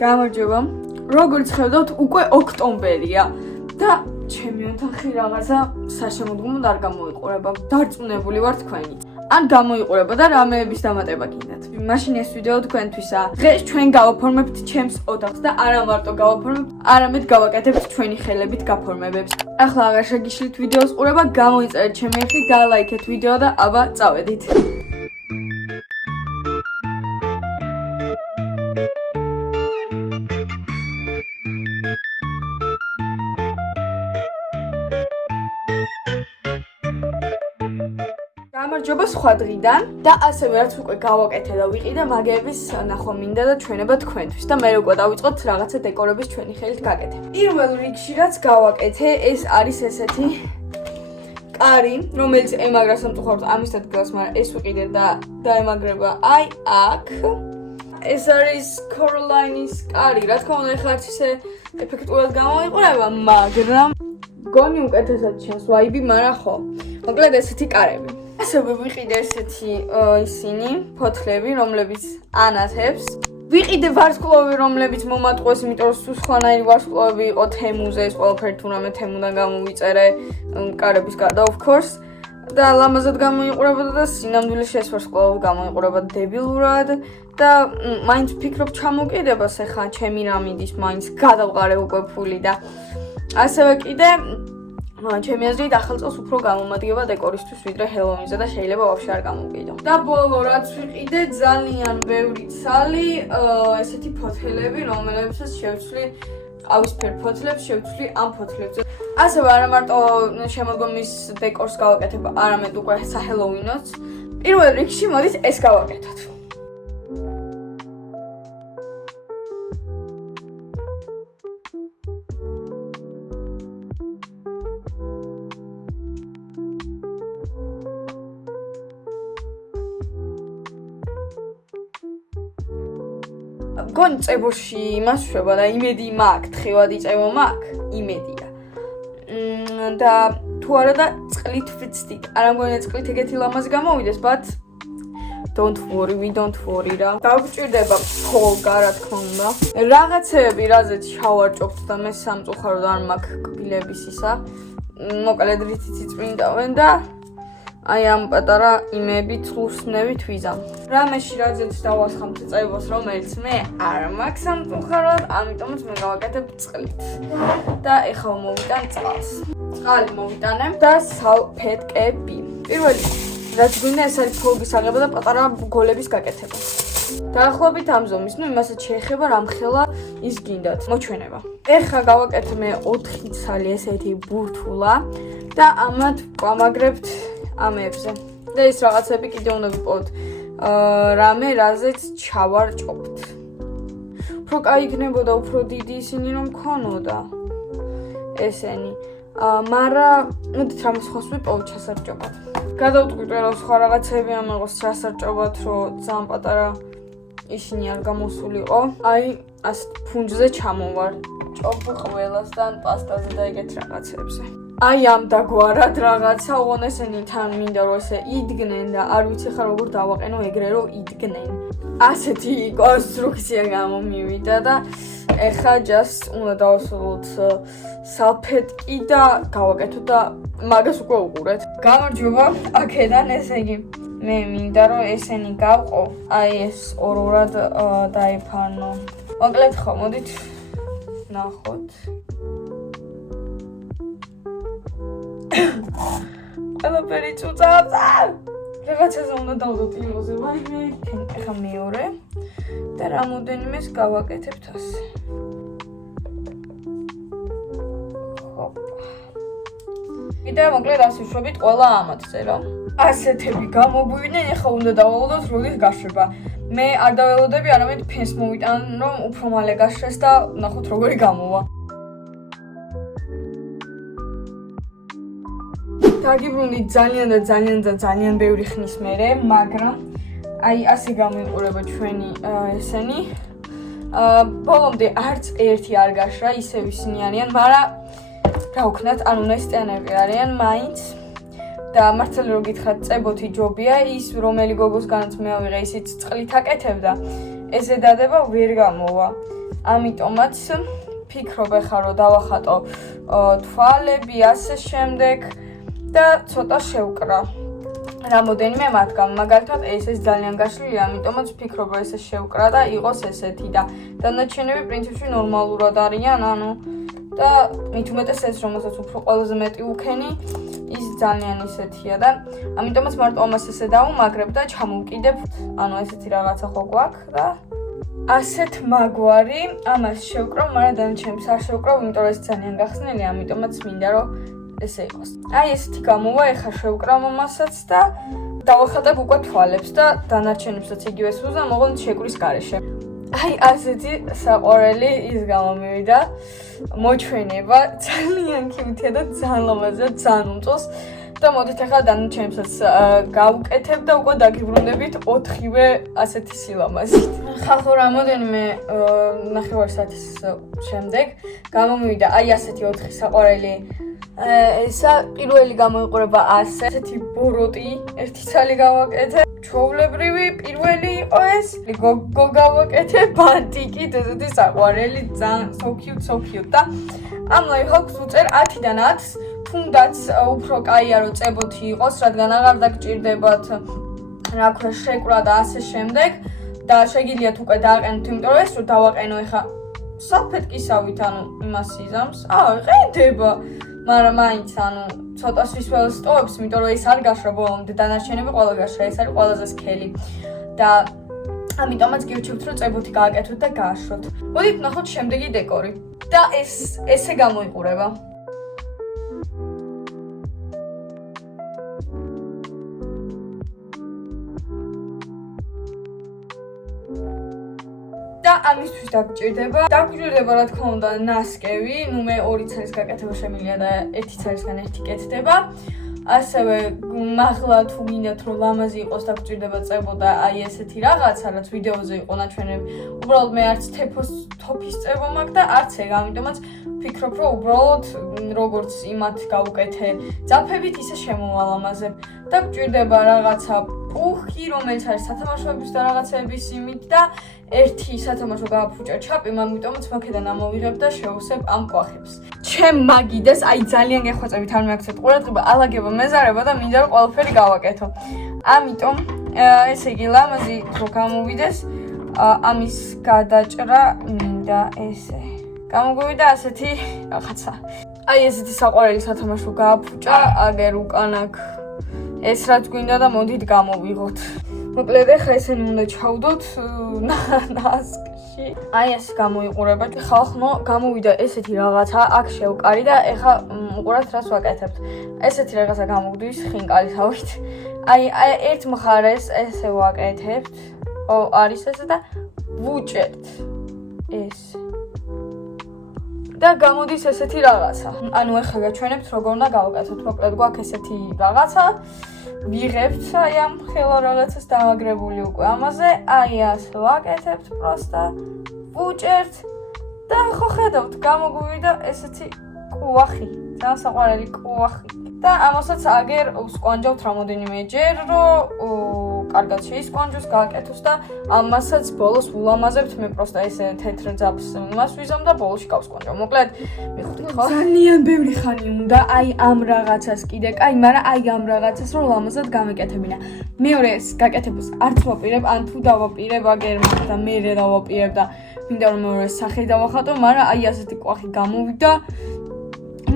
გამარჯობა. როგორც ხედავთ, უკვე ოქტომბერია და ჩემი ოთახი რაღაცა საშემოდგომოდ არ გამოიყურება. დარწმუნებული ვარ თქვენი. ან გამოიყურება და რამეების დამატება გინდათ. მაშინ ეს ვიდეო თქვენთვისაა. დღეს ჩვენ გავაფორმებთ ჩემს ოთახს და არა მარტო გავაფორმებთ, არამედ გავაკეთებთ ჩვენი ხელებით გაფორმებებს. ახლა აღარ შეგიშლით ვიდეოს ყურება, გამოიწერეთ ჩემი ხელი, დალაიქეთ ვიდეო და აბა წავედით. გამარჯობა სხვა დღიდან და ასევე რაც უკვე გავაკეთე და ვიყიდე მაგების ნახვა მინდა და ჩვენება თქვენთვის და მე უკვე დავიწყოთ რაღაცა დეკორების ჩვენი ხელით გაკეთება. პირველ რიგში რაც გავაკეთე ეს არის ესეთი კარი, რომელიც ემაგრა სამწუხაროდ ამის ადგილას, მაგრამ ეს ვიყიდე და დაემაგრება აი აქ. ეს არის Coraline's კარი, რა თქმა უნდა ახლა ისე ეფექტურად გამოიყურება, მაგრამ გონი უკეთესად ჩანს ვაიბი, მაგრამ ხო. მოკლედ ესეთი კარები. ასევე ვიყიდე ესეთი ისინი, ფოთლები, რომლებიც ანათებს. ვიყიდე ვარსკვლავები, რომლებიც მომატყუეს, იმიტომ რომ სხვანაირი ვარსკვლავები იყო თემუზე, ეს ყველაფერი თუნდაც თემუდან გამოვიწერე, კარების გარდა of course. და ლამაზად გამოიყურებოდა და სინამდვილეში ეს ვარსკვლავები გამოიყურება დებილურად და მაინც ვფიქრობ ჩამოკიდებას ახლა ჩემი რამიდის მაინც გადავყარე უკვე ფული და ასევე კიდე ჩემი აზრით ახალ წელს უფრო გამომადგება დეკორისთვის ვიდრე ჰელოუინზე და შეიძლება ვაფშე არ გამოვიდო. და ბოლო რაც ვიყიდე ძალიან ბევრი ცალი ესეთი ფოთლები, რომელებსაც შევცვლი ყავისფერ ფოთლებს, შევცვლი ამ ფოთლებზე. ასევე არა მარტო შემოდგომის დეკორს გავაკეთებ, არამედ უკვე საჰელოუინოც. პირველ რიგში მოდით ეს გავაკეთოთ. გონი წებოში იმას შვება და იმედი მაქვს, თხევადი წევა მაქვს, იმედია. და თუ არა და წყლით ვცდით. არ მგონია წყლით ეგეთი ლამაზი გამოვიდეს, but don't worry, we don't worry რა. დაგვჭირდება ფოლგა, რა თქმა უნდა. რაღაცეები, რაზეც შავარჭობთ და მე სამწუხაროდ არ მაქვს კბილების ისა. მოკლედ რითიც იწმინდავენ და აი ამ პატარა იმებით ხურსნებით ვიზამ. რამეში რაზეც დავასხამთ წაიბოს, რომელიც მე არ მაქვს სამწუხაროდ, ამიტომაც მე გავაკეთებ წყლით. და ეხლა მოვიტან წყალს. წყალი მოვიტანებ და სალფეტკები. პირველი რაც გვინდა ეს არის ფოლგის აღება და პატარა გოლების გაკეთება. დაახლოებით ამ ზომის, იმასაც შეეხება რამხელა ის გინდათ. მოჩვენება. ეხლა გავაკეთე მე 4 ცალი ესეთი ბურთულა და ამათ ვამაგრებთ ამებზე. და ის რაღაცები კიდე უნდა ვიპოვოთ. რამე რაზეც ჩავარჭობთ. უფრო კაი იქნებოდა, უფრო დიდი ისინი რომ მქონოდა. ესენი. მაგრამ მოდით რამე სხვას ვიპოვოთ ჩასარჭობად. გადავტყვიტე რომ სხვა რაღაცები ამეღოს ჩასარჭობად, რომ ძალიან პატარა ისინი არ გამოსულიყო. აი, ასეთ ფუნჯზე ჩამოვარ. ჭობ ყველას და პასტაზე და ეგეთ რაღაცებზე. აი ამ დაგვარად რაღაცა ოღონ ესენი თან მინდა რომ ესე იდგნენ და არ ვიცი ხა როგორ დავაყენო ეგრე რომ იდგნენ. ასეთი კონსტრუქცია გამომივიდა და ეხა just უნდა დავასრულოთ სალფეტკი და გავაკეთოთ და მაგას უკვე უყურეთ. გამარჯობა, აქედან ესე იგი მე მინდა რომ ესენი გავყო, აი ეს ორ-ორად დაიფანო. მოკლედ ხო, მოდით ნახოთ. ყველაფერი წუწავდა. რაღაცაზე უნდა დავდოთ იმოზე, ვაიმე, ეხა მეორე და რამოდენიმეს გავაკეთებთ ასე. ჰოპ. კიდე მოკლედ ასე ვშვებით ყველა ამათზე რა. ასეთები გამოგვივიდნენ, ეხა უნდა დავალოდოთ როდის გაშვება. მე არ დაველოდები, არამედ ფენს მოვიტან, რომ უფრო მალე გაშვეს და ნახოთ როგორი გამოვა. დაგიბრუნდით ძალიან და ძალიან ბევრი ხნის მერე, მაგრამ აი ასე გამოიყურება ჩვენი ესენი. ბოლომდე არც ერთი არ გაშრა, ისევ ისინი არიან, მაგრამ რა ვქნათ, ანუ ნესტიანები არიან მაინც. და მართალი რომ გითხრათ, წებოთი ჯობია, ის რომელი გოგოსგანაც მე ავიღე, ისიც წყლით აკეთებდა. ესე დადება ვერ გამოვა. ამიტომაც ფიქრობ ახლა რომ დავახატო თვალები ასე შემდეგ და ცოტა შევკრა რამოდენიმე მათგან მაგალითად ეს ძალიან გაშლილია ამიტომაც ვფიქრობ რომ ესე შევკრა და იყოს ესეთი და დანარჩენები პრინციპში ნორმალურად არიან ანუ და მით უმეტეს ეს რომელსაც უფრო ყველაზე მეტი უქენი ის ძალიან ისეთია და ამიტომაც მარტო ამას ესე დავუმაგრებ და ჩამოვკიდებ ანუ ესეთი რაღაცა ხო გვაქვს და ასეთ მაგვარი ამას შევკრავ მაგრამ დანარჩენებს არ შევკრავ იმიტომ რომ ეს ძალიან გახსნილია ამიტომაც მინდა რომ ესე იყოს აი ესეთი გამოვა ეხა შევკრავ ამასაც და დავახატებ უკვე თვალებს და დანარჩენებსაც იგივე სუზა მოღონდ შეკვრის გარეშე აი ასეთი საყვარელი ის გამომივიდა მოჩვენება ძალიან კიუტია და ძალიან ლამაზია ძალიან უმწოს და მოდით ახლა დანარჩენებსაც გავუკეთებ და უკვე დაგიბრუნდებით 4-ვე ასეთი სილამაზით. ხალხო რამოდენიმე ნახევარ საათის შემდეგ გამომივიდა აი ასეთი 4 საყვარელი ესა პირველი გამოიყურება ასეთი ბოროტი ერთი ცალი გავაკეთე ჩვეულებრივი პირველი იყო ეს გოგო გავაკეთე ბანტიკი ესეთი საყვარელი ძალიან so cute და ამ ლაიფჰაკს უწერ 10-დან 10-ს თუნდაც უფრო კაია რომ წებოთი იყოს რადგან აღარ დაგჭირდებათ რა ქვია შეკვრა და ასე შემდეგ და შეგიძლიათ უკვე დააყენოთ იმიტომ რომ ეს რომ დავაყენო ეხა საფეთკისავით ანუ იმას იზამს ყიდება მაგრამ მაინც ანუ ცოტა სვისველს სტოვებს იმიტომ რომ ეს არ გაშრა ბოლომდე დანარჩენები ყველა გაშრა ეს არის ყველაზე სქელი და ამიტომაც გირჩევთ რომ წებოთი გააკეთოთ და გააშროთ მოდით ნახოთ შემდეგი დეკორი და ესე გამოიყურება და ამისთვის დაგჭირდება რა თქმა უნდა ნასკევი, ნუ მე 2 ცალის გაკეთება შემიძლია და 1 ცალისგან 1 კეთდება. ასევე მაღლა თუ გინდათ რომ ლამაზი იყოს დაგჭირდება წებო და აი ესეთი რაღაცა რაც ვიდეოზე იყო ნაჩვენები. უბრალოდ მე არც თოფის წებო მაქვს და არც ეგ, ამიტომაც ვფიქრობ რომ უბრალოდ როგორც იმათ გავუკეთე ძაფებით ისე შემოვალამაზებ. დაგჭირდება რაღაცა პუხი, რომელიც არის სათამაშოების და რაღაცების იმით და ერთი სათამაშო გააფუჭა ჩაპი, ამიტომაც მაქედან ამოვიღებ და შევუსებ ამ კვახებს. ჩემ მაგიდეს, აი ძალიან გეხვეწებით არ მეაქცეთ ყურადღება, ალაგება მეზარება და მინდა რომ ყველაფერი გავაკეთო. ამიტომ ესე იგი ლამაზი რო გამოვიდეს, ამის გადაჭრა მინდა ესე. გამოგვივიდა ასეთი რაღაცა. აი ესეთი საყვარელი სათამაშო გააფუჭა, აგერ უკან აქ ეს რაც გვინდა და მოდით გამოვიღოთ. მოკლედ ახლა ესენი უნდა ჩავდოთ ნასკში. აი ეს გამოიყურება. ხალხო, გამოვიდა ესეთი რაღაცა, აქ შევკარი და ახლა უყურათ რას ვაკეთებთ. ესეთი რაღაცა გამოგვდის ხინკალისავით. აი ერთ მხარეს ესე ვაკეთებთ. არის ესე და ვუჭერთ. ეს და გამოდის ესეთი რაღაცა. ანუ ახლა გაჩვენებთ როგორ უნდა გავაკეთოთ. მოკლედ გვაქვს ესეთი რაღაცა. ვიღებთ აი ამ ხელა რაღაცას დამაგრებული უკვე ამაზე. აი ასე ვაკეთებთ პროსტა. ვუჭერთ და ხო ხედავთ გამოგვივიდა ესეთი კვახი. ძალიან საყვარელი კვახი. და ამასაც აგერ ვსკვანჯავთ რამოდენიმეჯერ, რომ კარგად შეისკვანჯოს, გააკეთოს და ამასაც ბოლოს ულამაზებთ. მე პროსტა ესე თეთრ ძაფს მას ვიზამ და ბოლოში გავსკვანჯავ. მოკლედ, მიხდით ხო? ძალიან ბევრი ხანი უნდა აი ამ რაღაცას კიდე, კაი, მაგრამ აი ამ რაღაცას რომ ლამაზად გამეკეთებინა. მეორე ეს გაკეთებას არც ვაპირებ, ან თუ დავაპირებ აგერ და მერე დავაპირებ და მინდა რომ მეორე სახე დავახატო, მაგრამ აი ასეთი კვახი გამოვიდა.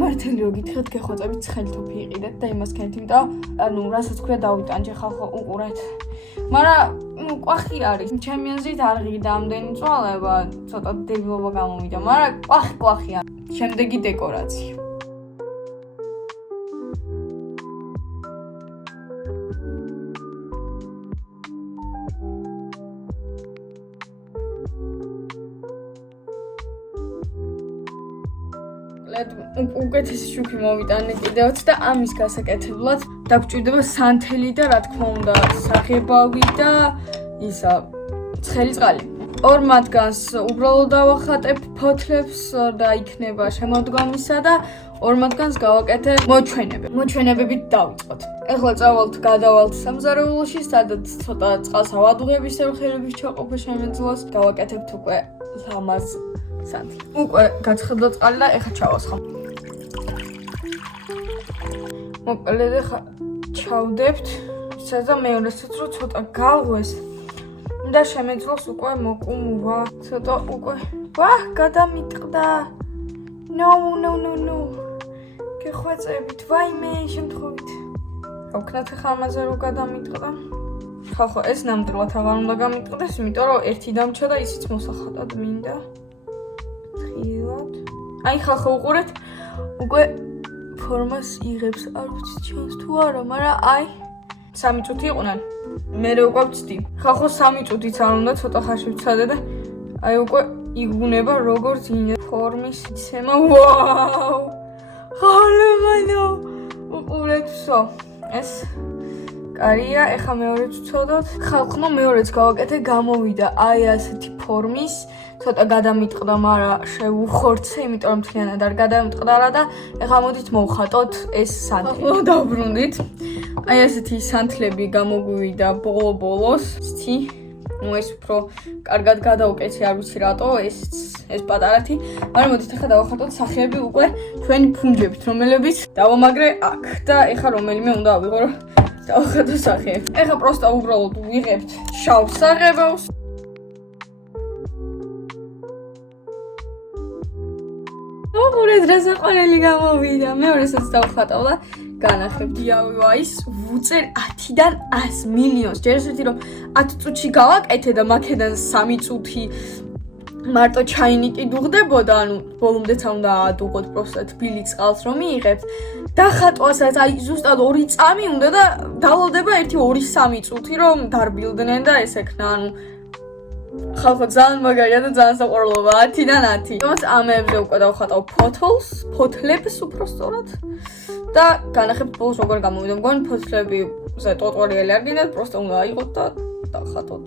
მართალი რომ გითხრათ გეხვეწებით ცხელი თოფი იყიდეთ და იმას ქენთ იმიტომ ანუ რასაც ქვია დავიტანჯე ხალხო უყურეთ მაგრამ ნუ კვახი არის ჩემი აზრით არ ღირდა ამდენი წვალება ცოტა დებილობა გამოვიდა მაგრამ კვახია შემდეგი დეკორაცია უკეთესი შუქი მოვიტანე კიდევაც და ამის გასაკეთებლად დაგჭირდება სანთელი და რა თქმა უნდა საღებავი და ისა ცხელი წყალი. ორ მათგანს უბრალოდ დავახატებ ფოთლებს და იქნება შემოდგომისა და ორ მათგანს გავაკეთე მოჩვენებებით დავიწყოთ. ეხლა წავალთ გადავალთ სამზარეულოში, სადაც ცოტა წყალს ავადუღებ ისევ ხელების ჩაყოფა შემეძლოს. გავაკეთებთ უკვე ლამაზ სანთლი. უკვე გაცხადდა წყალი და ეხა ჩავასხამ. მოკლედ ეხა ჩავდებთ, სადა მეორესაც რომ ცოტა გავღვეს და შემეძლოს უკვე მოკუმვა. ცოტა უკვე გადამიტყდა. No. გეხვეწებით, ვაიმე, შემთხვევით. გავქნათ ახლა ამაზე რომ გადამიტყდა. ხო, ეს ნამდვილად აღარ უნდა გამიტყდეს, იმიტომ რომ ერთი დამჩა და ისიც მოსახატად მინდა. ფრთხილად. აი ხალხო უყურეთ, უკვე ფორმას იღებს, არ ვიცი ჩანს თუ არა, მაგრამ აი 3 წუთი იყვნენ. მე უკვე ვწდი. ხალხო 3 წუთიც არ უნდა, ცოტა ხანში ვცადე და აი უკვე იგუნება როგორც ინა ფორმის იცემა. ვაუ! ხალხო, უყურეთ, ეს კარია, ეხა მეორეც ვცოდოთ. ხალხო, მეორეც გავაკეთე, გამოვიდა აი ასეთი ფორმის, ცოტა გადამიტყდა, მაგრამ შევუხორცე, იმიტომ რომ მთლიანად არ გადამიტყდა და ეხა მოდით მოვხატოთ ეს სანთლი. დავბრუნდით. აი ასეთი სანთლები გამოგვივიდა ბოლოს. ცი ეს უფრო კარგად გადაუკეთე, არ ვიცი რატო, ეს პატარათი, მაგრამ მოდით ახლა დავახატოთ სახეები უკვე ჩვენი ფუნჯებით, რომელებიც დავამაგრე აქ და ეხა რომელიმე უნდა ავიღო, რომ დავახატო სახეები. ეხა პროსტა უბრალოდ ვიღებთ შავ საღებავს. უყურეთ რა საყვარელი გამოვიდა. მეორესაც დავხატავ და განახებთ. ის ვუწერ 10-დან 100 მილიონს. ჯერ ესეთი რომ 10 წუთში გავაკეთე და მაქედან 3 წუთი მარტო ჩაინიკი დუღდებოდა, ანუ ბოლომდეც უნდა აადუღოთ პროსტა თბილი წყალს რომ მიიღებთ. დახატვასაც აი ზუსტად 2 წამი უნდა და დავალდება 1-2-3 წუთი რომ დარბილდნენ და ეს ექნა, ანუ ხალხო ძალიან მაგარია და ძალიან საყვარლობა 10-დან 10. თუმცა ამებზე უკვე დავხატავ ფოთლებს უფრო სწორად და განახებთ ბოლოს როგორ გამოვიდა. მგონი ფოთლებზე ტუტორიალი არ გინდათ, პროსტა უნდა აიღოთ და დავხატოთ.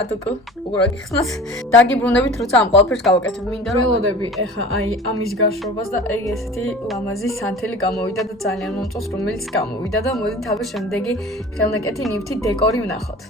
ადუკ როგორ აგიხსნათ. დაგიბრუნდებით, როცა ამ ყველაფერს გავაკეთებ. მინდა რომ ველოდები ეხა აი ამის გაშრობას და აი ესეთი ლამაზი სანთელი გამოვიდა და ძალიან მომწონს, რომელიც გამოვიდა და მოდით თავის შემდეგი ხელნაკეთი ნივთი დეკორი ვნახოთ.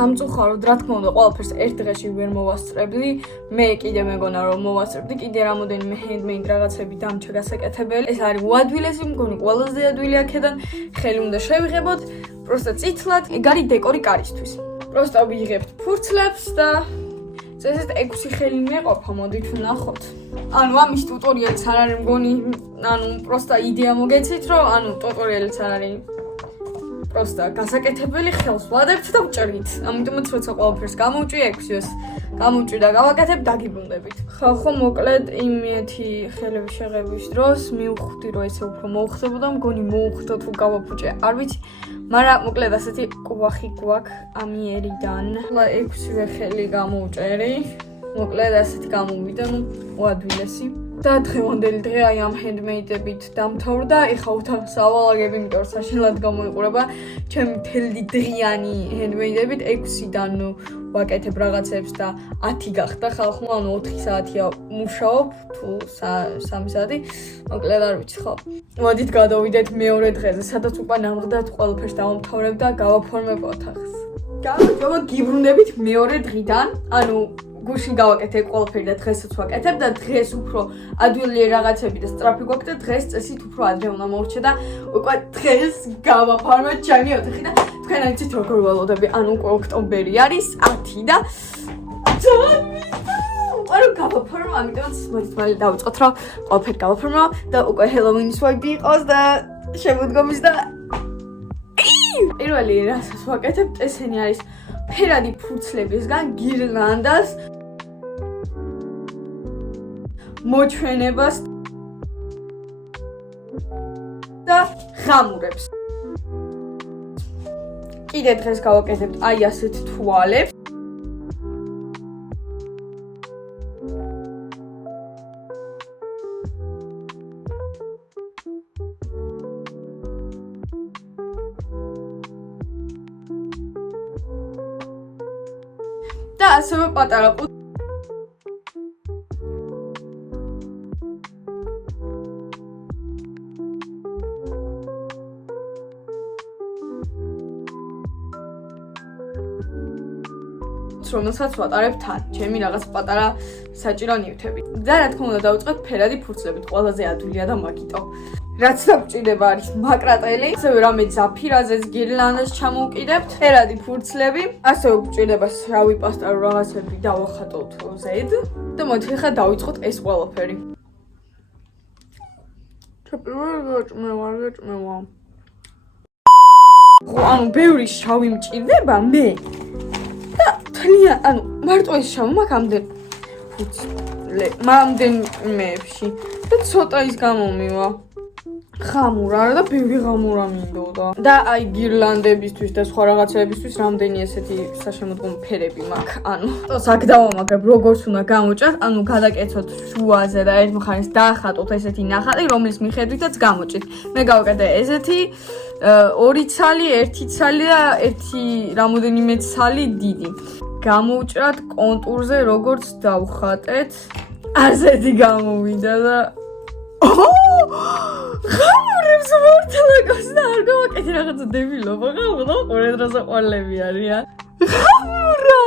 სამწუხაროდ, რა თქმა უნდა, ყველაფერს ერთ დღეში ვერ მოვასწრებდი. მე კიდე მეგონა რომ მოვასწრებდი, კიდე რამოდენიმე handmade რაღაცები დამჩა გასაკეთებელი. ეს არის უადვილესი, მგონი ყველაზე ადვილი აქედან. ხელი უნდა შევიღებოთ, პროსტა წითლად, ეგარი დეკორი კარისთვის. პროსტა ვიღებთ ფურცლებს და წესით 6 ხელი მეყოფა, მოდით ვნახოთ. ანუ ამის ტუტორიალიც არ არის, მგონი, ანუ პროსტა იდეა მოგეცით, რომ ანუ ტუტორიალიც არ არის. პროსტა გასაკეთებელი ხელს ვადებთ და ვჭრით. ამიტომაც როცა ყველაფერს გამოვჭი 6-ს, გამოვჭი და გავაკეთებ, დაგიბრუნდებით. ხალხო, მოკლედ იმეთი ხელების შეღების დროს მივხვდი, რომ ესე უფრო მოუხდებოდა, მგონი მოუხდო თუ გავაფუჭე, არ ვიცი, მაგრამ მოკლედ ასეთი კვახი გვაქვს ამიერიდან. ახლა 6-ვე ხელი გამოვჭერი. მოკლედ ასეთი გამოვიდა, ნუ უადვილესი. და დღევანდელი დღე აი ამ handmade-ებით დამთავრდა. ეხა ოთახს ავალაგებ, იმიტომ რომ საშინლად გამოიყურება ჩემი მთელი დღიანი handmade-ებით 6-დან ვაკეთებ რაღაცებს და 10 გახდა ხალხო, ანუ 4 საათია მუშაობ თუ 3 საათი. მოკლედ არ ვიცი ხო. მოდით გადავიდეთ მეორე დღეზე, სადაც უკვე ნამდვილად ყველაფერს დავამთავრებ და გავაფორმებ ოთახს. გამარჯობა, გიბრუნდებით მეორე დღიდან, ანუ გუშინ გავაკეთე ყველაფერი და დღესაც ვაკეთებ და დღეს უფრო ადვილი რაღაცები და სწრაფი გვაქვს და დღეს წესით უფრო ადრე უნდა მოვრჩე და უკვე დღეს გავაფორმე ჩემი ოთახი და თქვენ არ იცით როგორ ველოდები, ანუ უკვე ოქტომბერი არის 10 და არ გავაფორმე, ამიტომაც მოდით მალე დავიწყოთ რომ ყველაფერი გავაფორმე და უკვე ჰელოვინის ვაიბი იყოს და შემოდგომის და პირველი რასაც ვაკეთებ, ესენი არის ფერადი ფურცლებისგან გირლანდას მოჩვენებას და ღამურებს. კიდე დღეს გავაკეთებთ აი ასეთ თვალებს. და ასევე პატარა რომელსაც ვატარებ თან, ჩემი რაღაც პატარა საჭირო ნივთები. და რა თქმა უნდა დავიწყებ ფერადი ფურცლებით, ყველაზე ადვილია და მაგიტო. რაც დაგჭირდება არის მაკრატელი, ასევე რამე ძაფი, რაზეც გირლანდას ჩამოვკიდებთ, ფერადი ფურცლები, ასევე გჭირდება შავი პასტა რაღაცები დავახატოთ ზედ და მოდი ახლა დავიწყოთ ეს ყველაფერი. გაჭმევა. ანუ ბევრი შავი მჭირდება მე. ანუ მარტო ეს შავი მაქვს ამდენ მამდენ მეებში და ცოტა ის გამომივა ხამურა არა და ბევრი ღამურა მინდოდა და აი გირლანდებისთვის და სხვა რაღაცებისთვის რამდენი ესეთი საშემოდგომო ფერები მაქვს ანუ აქ დავამაგრებ როგორც უნდა გამოჭრათ ანუ გადაკეთოთ შუაზე და ერთ მხარეს დაახატოთ ესეთი ნახატი რომლის მიხედვითაც გამოჭრით მე გავაკეთე ესეთი ორი ცალი ერთი ცალი და ერთი რამოდენიმე ცალი დიდი გამოვჭრათ კონტურზე როგორც დავხატეთ ასეთი გამოვიდა და ხამურებს მორთლაკოს და არ გავაკეთე რაღაცა დებილობა ხამურა ყოველ დროზე ყოლები არიან ხამურა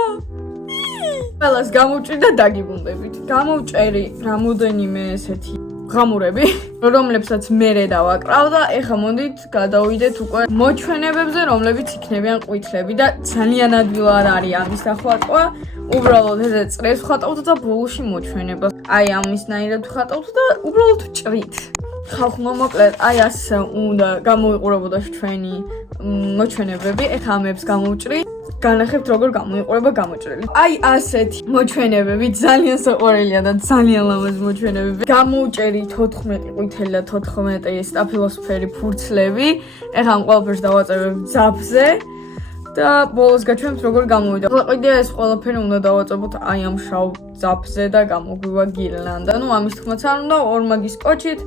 ყველას გამოვჭრი და დაგიბრუნდებით გამოვჭერი რამოდენიმე ესეთი ღამურები რომლებსაც მერე დავაკრავ და ეხა მოდით გადავიდეთ უკვე მოჩვენებებზე რომლებიც იქნებიან ყვითლები და ძალიან ადვილად არის ამის დახვატვა უბრალოდ ესე წრეს ვხატავთ და ბოლოში მოჩვენება აი ამისნაირად ვხატავთ და უბრალოდ ჭრით ხალხმა მოკლედ აი ასე უნდა გამოიყურებოდას ჩვენი მოჩვენებები ეხა ამებს გამოვჭრი განახებთ როგორ გამოიყურება გამოჭრელი. აი ასეთი მოჩვენებები ძალიან საყვარელია და ძალიან ლამაზი მოჩვენებები. გამოვჭერი 14 ყვითელი და 14 სტაფილოსფერი ფურცლები. ეხლა ამ ყველაფერს დავაწევებ ძაფზე და ბოლოს გაჩვენებთ როგორ გამოვიდა. კიდე ეს ყველაფერი უნდა დავაწებოთ აი ამ შავ ძაფზე და გამოგვივა გირლანდა. ნუ ამის თქმაც არ უნდა ორმაგი სკოჩით,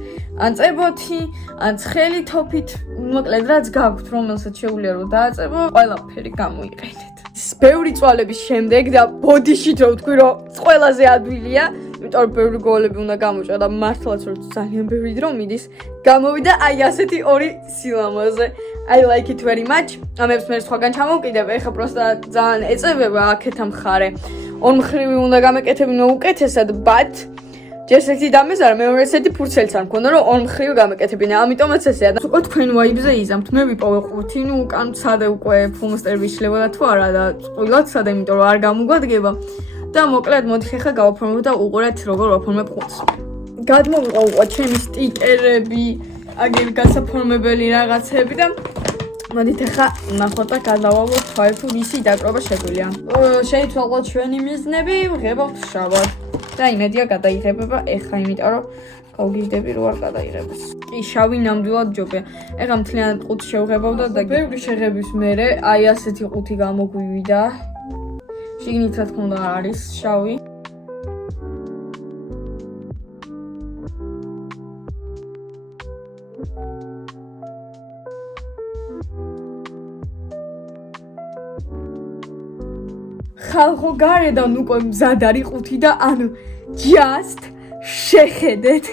ან წერბოთი, ან ცხელი თოფით, მოკლედ რაც გაქვთ, რომელსაც შეუძლია რომ დააწებო, ყველაფერი გამოიყენეთ. ბევრი წვალების შემდეგ და ბოდიშით რომ ვთქვი რომ ყველაზე ადვილია, იმიტომ რომ ბევრი გოლები უნდა გამოჭრა და მართლაც რომ ძალიან ბევრი დრო მიდის, გამოვიდა აი ასეთი ორი სილამაზე. I like it very much. ამებს მე სხვაგან ჩამოვკიდებ, ეხლა პროსტა ძალიან ეწევება აქეთ მხარე. ორ მხრივი უნდა გამეკეთებინო უკეთესად, but ჯერ ერთი დამეს არა, მეორე ესეთი ფურცელიც არ მქონდა, რომ ორ მხრივი გამეკეთებინა. ამიტომაც ესეა და უკვე თქვენ ვაიბზე იზამთ. მე ვიპოვე ყუთი, ნუ უკან ცადე უკვე ფულმოსტერი შლებოდა თუ არა და ყვილად ცადე, იმიტომ რომ არ გამოგვადგება. და მოკლედ მოდი ხეხა გავაფორმებ და უყურეთ როგორ ვაფორმებ ყუთს. გადმოვიყვა უკვე ჩემი სტიკერები, აგერ გასაფორმებელი რაღაცები და მოდით ახლა ნახოთ და გადავალოთ თვალ თუ ისი დაკრობა შეგვიძლია. შეიცვალოთ ჩვენი მიზნები, ვღებავთ შაბათ. და იმედია გადაიღებება ეხა, იმიტომ რომ გავგიჟდები რო არ გადაიღებას. კი, შავი ნამდვილად ჯობია. ეხლა მთლიანად ყუთს შევღებავდა და ბევრი შეღების მერე აი ასეთი ყუთი გამოგვივიდა. შიგნით რა თქმა უნდა არის შავი. ხალხო გარედან უკვე მზად არის ყუთი და ანუ just შეხედეთ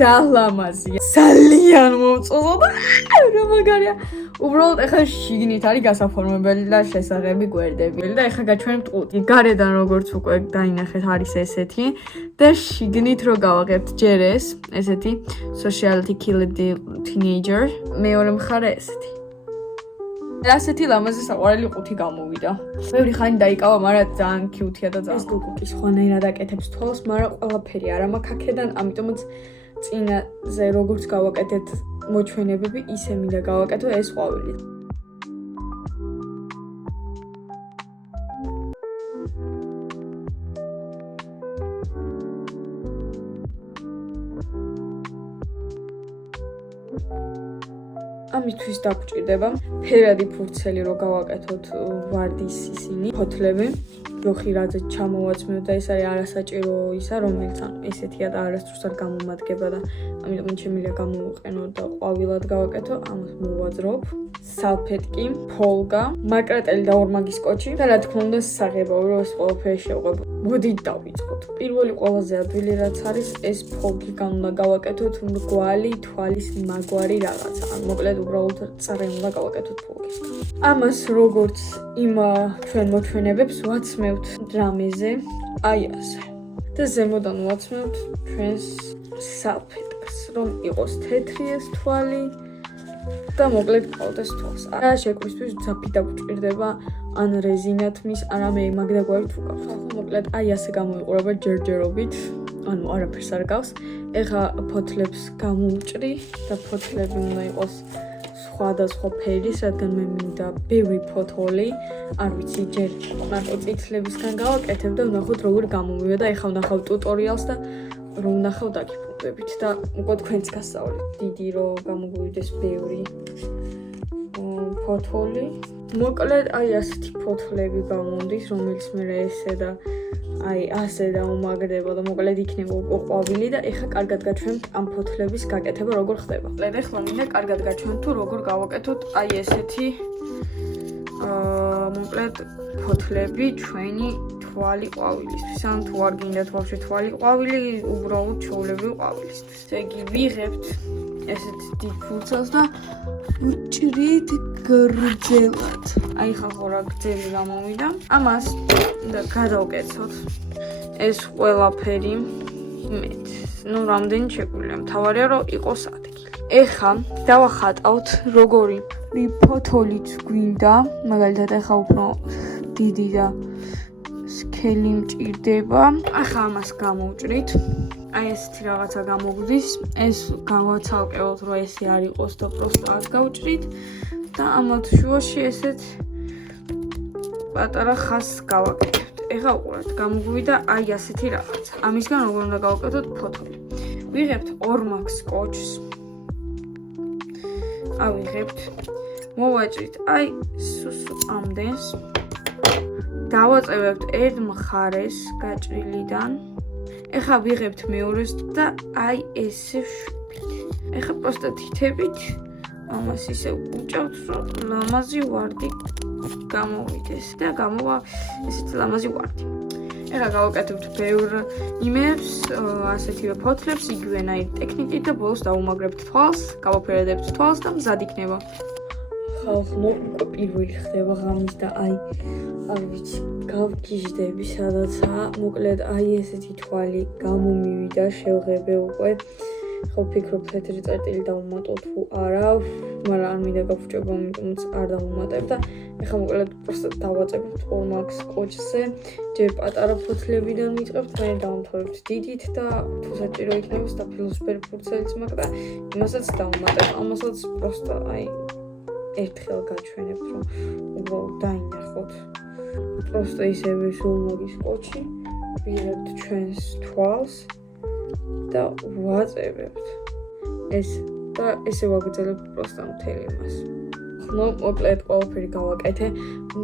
რა ლამაზია. ძალიან მომწონდა და რა მაგარია. უბრალოდ ეხლა შიგნით არის გასაფორმებელი და შესაღები გვერდები და ეხლა გაჩვენებთ ყუთი. გარედან როგორც უკვე დაინახეთ არის ესეთი და შიგნით რო გავაღებთ ჯერ ესეთი sociality killed the teenager მეორე მხარე ესეთი. ასეთი ლამაზი საყვარელი ყუთი გამოვიდა. ბევრი ხანი დაიკავა, მაგრამ ძალიან კიუტია და ძალიან. ეს გოგო სხვანაირად აკეთებს თვალს, მაგრამ ყველაფერი არ მაქვს აქედან, ამიტომაც წინაზე როგორც გავაკეთეთ მოჩვენებები, ისე მინდა გავაკეთო ეს ყვავილი. ამისთვის დაგვჭირდება ფერადი ფურცელი, რომ გავაკეთოთ ვარდის ისინი, ფოთლები. ჯოხი რაზეც ჩამოვაცმევთ და ეს არის არასაჭირო ისა, რომელიც ესეთია და არასდროს არ გამომადგება და ამიტომ შემიძლია გამოვიყენო და ყვავილად გავაკეთო, ამას მოვაძრობ. სალფეტკი, ფოლგა, მაკრატელი და ორმაგი სკოჩი და რა თქმა უნდა საღებავი, რომ ეს ყველაფერი შევყვება. მოდით დავიწყოთ. პირველი ყველაზე ადვილი რაც არის, ეს ფოლგიდან უნდა გავაკეთოთ მრგვალი თვალის მაგვარი რაღაცა. ან მოკლედ უბრალოდ წრე უნდა გავაკეთოთ ფოლგისგან. ამას როგორც იმ ჩვენ მოჩვენებებს ვაცმევთ დრამეზე, აი ასე. და ზემოდან ვაცმევთ ჩვენს სალფეტკს, რომ იყოს თეთრი ეს თვალი. და მოკლედ ყავდეს თვალს. არა შეკვისთვის ძაფი დაგვჭირდება ან რეზინათ მის, არამე მაგდაგვარით უკავხალ. მოკლედ აი ასე გამოიყურება ჯერჯერობით, ანუ არაფერს არ გავს. ეხა ფოთლებს გამოვჭრი და ფოთლები უნდა იყოს სხვადასხვა ფერის, რადგან მე მინდა ბევრი ფოთოლი, არ ვიცი ჯერ მარტო წითლებისგან გავაკეთებ და ვნახოთ როგორ გამომივიდა. ეხა ვნახავ ტუტორიალს და რომ ვნახავ დაგიფუნდებით და უკვე თქვენც გასწავლეთ. დიდი რომ გამოგვივიდეს ბევრი ფოთოლი. მოკლედ აი ასეთი ფოთლები გამონდის, რომელიც მე ესე და აი ასე დაუმაგრდება და მოკლედ იქნება უკვე ყვავილი და ეხა კარგად გაჩვენებთ ამ ფოთლების გაკეთება როგორ ხდება. მოკლედ ეხლა მინდა კარგად გაჩვენოთ თუ როგორ გავაკეთოთ აი ესეთი მოკლედ ფოთლები ჩვენი თვალი ყვავილისთვის. ან თუ არ გინდათ ვაფშე თვალი ყვავილი, უბრალოდ ჩვეულებრივი ყვავილისთვის. ესე იგი ვიღებთ ესეთ დიდ ფურცელს და ვჭრით გრძელად. აი ხალხო რა გრძელი გამოვიდა. ამას და გადავკეცოთ ეს ყველაფერი მეტ. ნუ რამდენი შეგვიძლია. მთავარია რომ იყოს ადგილი. ეხა დავახატავთ როგორი ფოთოლიც გვინდა. მაგალითად ეხა უფრო დიდი და სქელი მჭირდება. ახლა ამას გამოვჭრით. აი ესეთი რაღაცა გამოგვდის. ეს გავაცალკევოთ რომ ესე არ იყოს და პროსტა აქ გავჭრით და ამათ შუაში ესეთ პატარა ხაზს გავაკეთებთ. ეხლა უყურეთ, გამოგვივიდა აი ასეთი რაღაცა. ამისგან როგორ უნდა გავაკეთოთ ფოთოლი. ვიღებთ ორმაგ სკოჩს. ავიღებთ. მოვაჭრით აი სუსუ ამდენს. დავაწევებთ ერთ მხარეს გაჭრილიდან. ეხლა ვიღებთ მეორეს და აი ესე ვშვით. ეხლა პროსტა თითებით ამას ისე უჭავთ, რომ ლამაზი ვარდი გამოვიდეს და გამოვა ესეთი ლამაზი ვარდი. ეხლა გავაკეთებთ ბევრ იმებს, ასეთივე ფოთლებს, იგივენაირი ტექნიკით და ბოლოს დავუმაგრებთ თვალს, გავაფერადებთ თვალს და მზად იქნება. ხალხო, უკვე პირველი ხდება ღამის და აი არ ვიცი, გავგიჟდები სადაცაა. მოკლედ აი ესეთი თვალი გამომივიდა, შევღებე უკვე. ხო ვფიქრობ თეთრი წერტილი დავუმატო თუ არა, მაგრამ არ მინდა გავfrჭება, ამიტომაც არ დავუმატებ და ეხლა მოკლედ პროსტა დავაწებთ ორმაგ სკოჩზე. ჯერ პატარა ფოთლებიდან ვიწყებთ, მე დავამთავრებთ დიდით და თუ საჭირო იქნებს და ფილოსფერი ფურცელიც მაქვს და იმასაც დავუმატებ. ამასაც პროსტა აი ერთხელ გაჩვენებთ, რომ უბრალოდ დაინახოთ. პროსტა ისევე ორმაგი სკოჩი, ვიღებთ ჩვენს თვალს და ვაწევებთ ეს და ესე ვაგრძელებთ პროსტა მთელი მას. მოკლედ ყველაფერი გავაკეთე,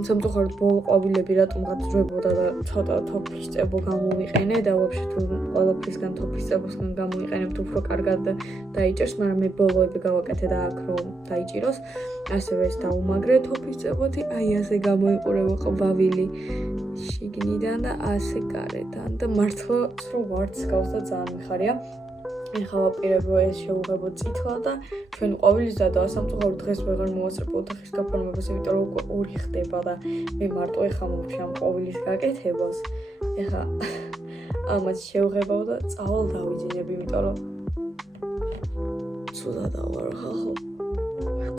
სამწუხაროდ ბოლო ყვავილები რატომღაც ძვებოდა და ცოტა თოფის წებო გამოვიყენე და ვაფშე თუ ყველაფრისგან თოფის წებოსგან გამოიყენებთ უფრო კარგად დაიჭერს, მაგრამ მე ბოლოები გავაკეთე და აქ რომ დაიჭიროს, ასევე ეს დავუმაგრე თოფის წებოთი, აი ასე გამოიყურება ყვავილი შიგნიდან და ასე გარედან და მართლა რო ვარდს გავს და ძალიან მიხარია. ეხლა ვაპირებ რომ ეს შევუღებოთ წითლა და ჩვენ ყვავილის დადაა. სამწუხაროდ დღეს ვეღარ მოვასწრებ ოთახის გაფორმებას, იმიტომ რომ უკვე ორი ხდება და მე მარტო ეხლა მოვშე ამ ყვავილის გაკეთებას. ეხლა ამას შევღებავ და წავალ დავიძინებ, იმიტომ რომ ცუდად ავარ ხალხო.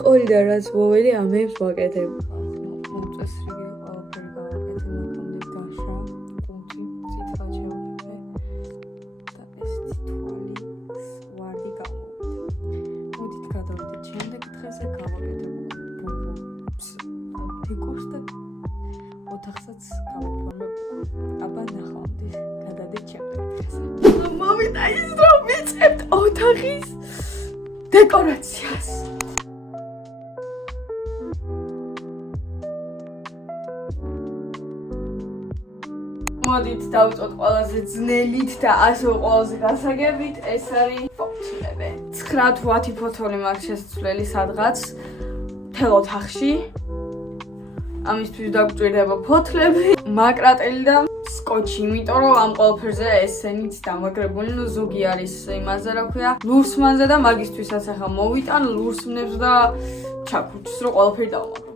ყოლიდან რაც მოვედი ამებს ვაკეთებ. მომწესრიგე ყველაფერი გავაკეთე, მოქმედი გაშა, კუნთი, წითლა შევღებე და ესეთი თვალი ვარდი გამოვიდა. მოდით გადავიდეთ შემდეგ დღეზე, გავაკეთებ დეკორს და ოთახსაც გავაფორმებ. აბა ნახვამდის, გადადეთ შემდეგ დღეზე. მოვიდა ის რომ ვიწყებთ ოთახის დეკორაციას. მოდით დავუწყოთ ყველაზე ძნელით და ასევე ყველაზე გასაგებით, ეს არის ფოთლები. 9-10 ფოთოლი მაქვს შესაძლებელი სადღაც მთელ ოთახში. ამისთვის დაგვჭირდება ფოთლები, მაკრატელი და სკოჩი, იმიტომ რომ ამ ყველაფერზე ესენიც დამაგრებული, ზოგი არის იმაზე, რა ქვია, ლურსმანზე და მაგისთვისაც ახლა მოვიტან ლურსმნებს და ჩაქუჩს, რომ ყველაფერი დავამაგრო.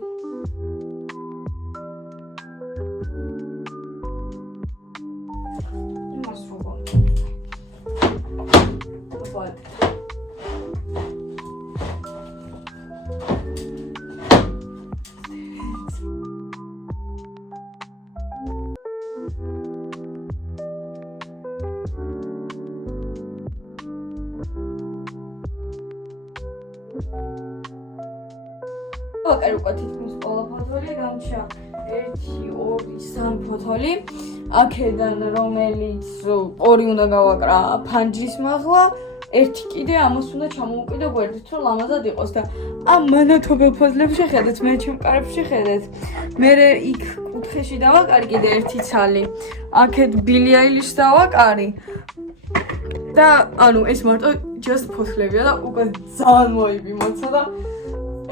ვაკარი უკვე თითქმის ყველა ფოთოლი გამჩა 1-2-3 ფოთოლი აქედან რომელიც 2 უნდა გავაკრა ფანჯრის მაღლა 1 კიდე ამას უნდა ჩამოვუკიდო გვერდით რომ ლამაზად იყოს და ამ მანათობელ ფოთლებს შეხედეთ მე ჩემ კარებს შეხედეთ მე იქ კუთხეში დავაკარი კიდე 1 ცალი აქეთ ბილი აილიშს დავაკარი და ანუ ეს მარტო just ფოთლებია და უკვე ძალიან მოიბიმოცა და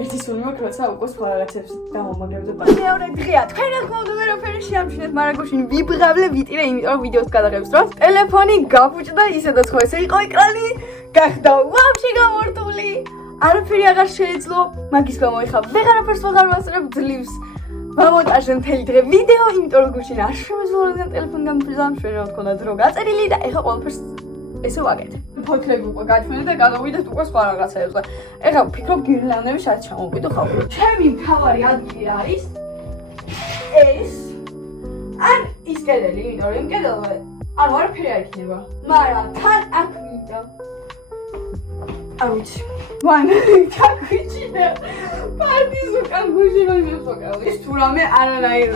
ერთი სული მაქვს, როცა უკვე სხვა რაღაცებს დავამაგრებდა. მეორე დღეა, თქვენ რა თქმა უნდა ვერაფერი შეამჩნევთ, მაგრამ გუშინ ვიბღავლე ვიტირე, იმიტომ რომ ვიდეოს გადაღებს დროს ტელეფონი გაფუჭდა, ისედაც ხო ესე იყო ეკრანი, გახდა ვაფშე გამორთული. არაფერი აღარ შეეძლო, მაგის გამო ეხა ვეღარაფერს ვეღარ ვასწრებ ძლივს. ვამონტაჟე მთელი დღე ვიდეო, იმიტომ რომ გუშინ არ შემეძლო რადგან ტელეფონი გამფრიზამშვენა მქონდა დრო გაწერილი და ეხა ყველაფერს ესე ვაკეთე. ფოთლები უკვე გაჩვენე და გადავიდეთ უკვე სხვა რაღაცებზე. ეხლა ვფიქრობ გირლანდები შართ ჩამოვიდო ხალხო. ჩემი მთავარი ადგილი არის ეს ან ის კედელი, იმიტომ რომ იმ კედელზე ანუ არაფერი არ იქნება. მაგრამ თან აქ მინდა. არ ვიცი. ვან ჩაგვიჭირა. პარტიზ უკან გუჟი რომ მივსოკავ. ის თუ რამე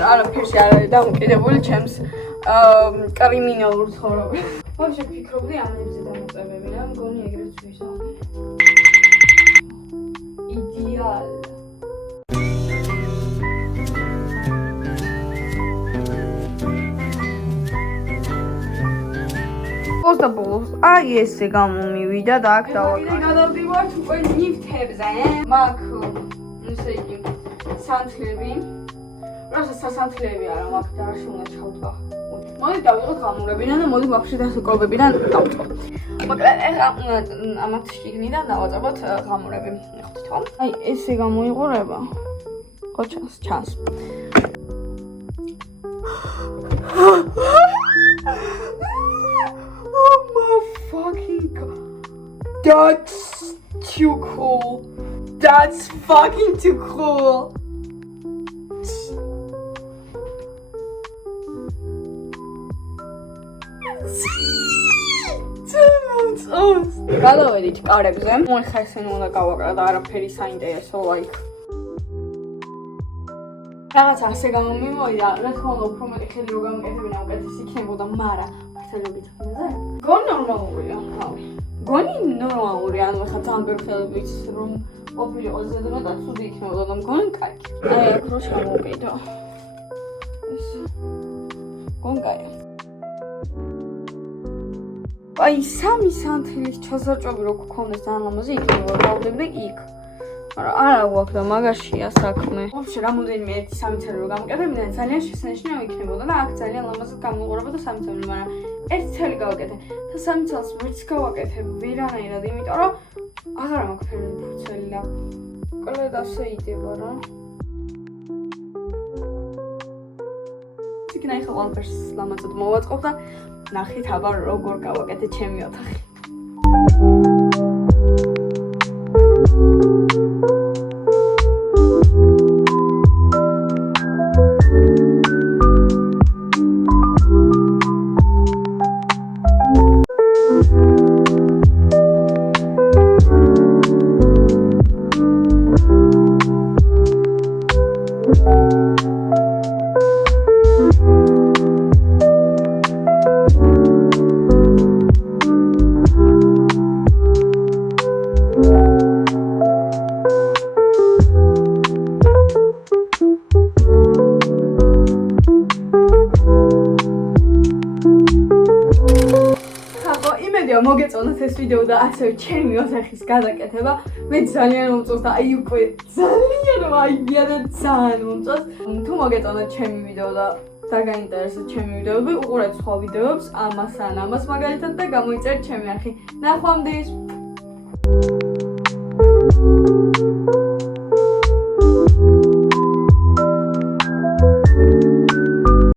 არაფერში არ არის დამოკიდებული ჩემს კრიმინალურ ცხოვრებაში. ვაფშე ვფიქრობდი ამებზე დამოწებები რა, მგონი ეგრეც ვისაუბრე. იდეალ. პოსტაბოლოს აი ესე გამომივიდა და აქ დავაკარგე. გადავდივართ უკვე ნივთებზე. მაგ ესე იგი სანთლები. როცა სასანთლები არა მაგ და არ შეუნა ჩავდგა. მოდი დავიღოთ ღამურებიდან და მოდი ვაფშე დასაკობებიდან დავწყოთ. მაგრამ ეხლა ამათ შიგნიდან დავაწყოთ ღამურები. ეხოთ თო. აი ესე გამოიყურება. ხო ჩანს. Oh my fucking god. That's too cool. That's fucking too cool. გადავედით კარებზე. მოიხა ესენი უნდა გავაკრა და არაფერი საინტერესო ლაიქ. რაღაც ასე გამომივიდა, რა თქმა უნდა უფრო მეტი ხელი რო გამეკეთებინა უკეთესი იქნებოდა, მაგრამ მართალობით ხმაზე. გონი ნორმალურია, ხავი. გონი ნორმალურია, ანუ ხა ძალიან ბევრი ხელებით რომ ყოფილიყო ზედმეტად და ცუდი იქნებოდა და მგონი კარგი. აი აქ რო ჩამოვიდო. ეს გონი კარგი. აი სამი სანთლის ჩაზარჭვები რო გქონდეს ძალიან ლამაზი იქნება, გავდები იქ. მაგრამ არა გვაქვს და მაგაშია საქმე. ვაფშე რამოდენიმე 1-3 წელი რო გამოკეთებინა, ძალიან შესანიშნავი იქნებოდა და აქ ძალიან ლამაზად გამოიყურებოდა 3 წელი, მაგრამ 1 წელი გავაკეთე და 3 წელს ვერც გავაკეთე ვერანაირად, იმიტომ რომ აღარ მაქვს ფერმი ფუცელი და კლედ ასე იდება რა. იქნა ეხლა ყველაფერს ლამაზად მოვაწყობ და ნახეთ აბა როგორ გავაკეთე ჩემი ოთახი. მოგეწონათ ეს ვიდეო და ასევე ჩემი ოთახის გადაკეთება. მე ძალიან მომწონს და აი უკვე ძალიან ძალიან მომწონს. თუ მოგეწონათ ჩემი ვიდეო და დაგაინტერესებთ ჩემი ვიდეოები, უყურეთ სხვა ვიდეოებს ამას ან ამას მაგალითად და გამოიწერეთ ჩემი არხი. ნახვამდის.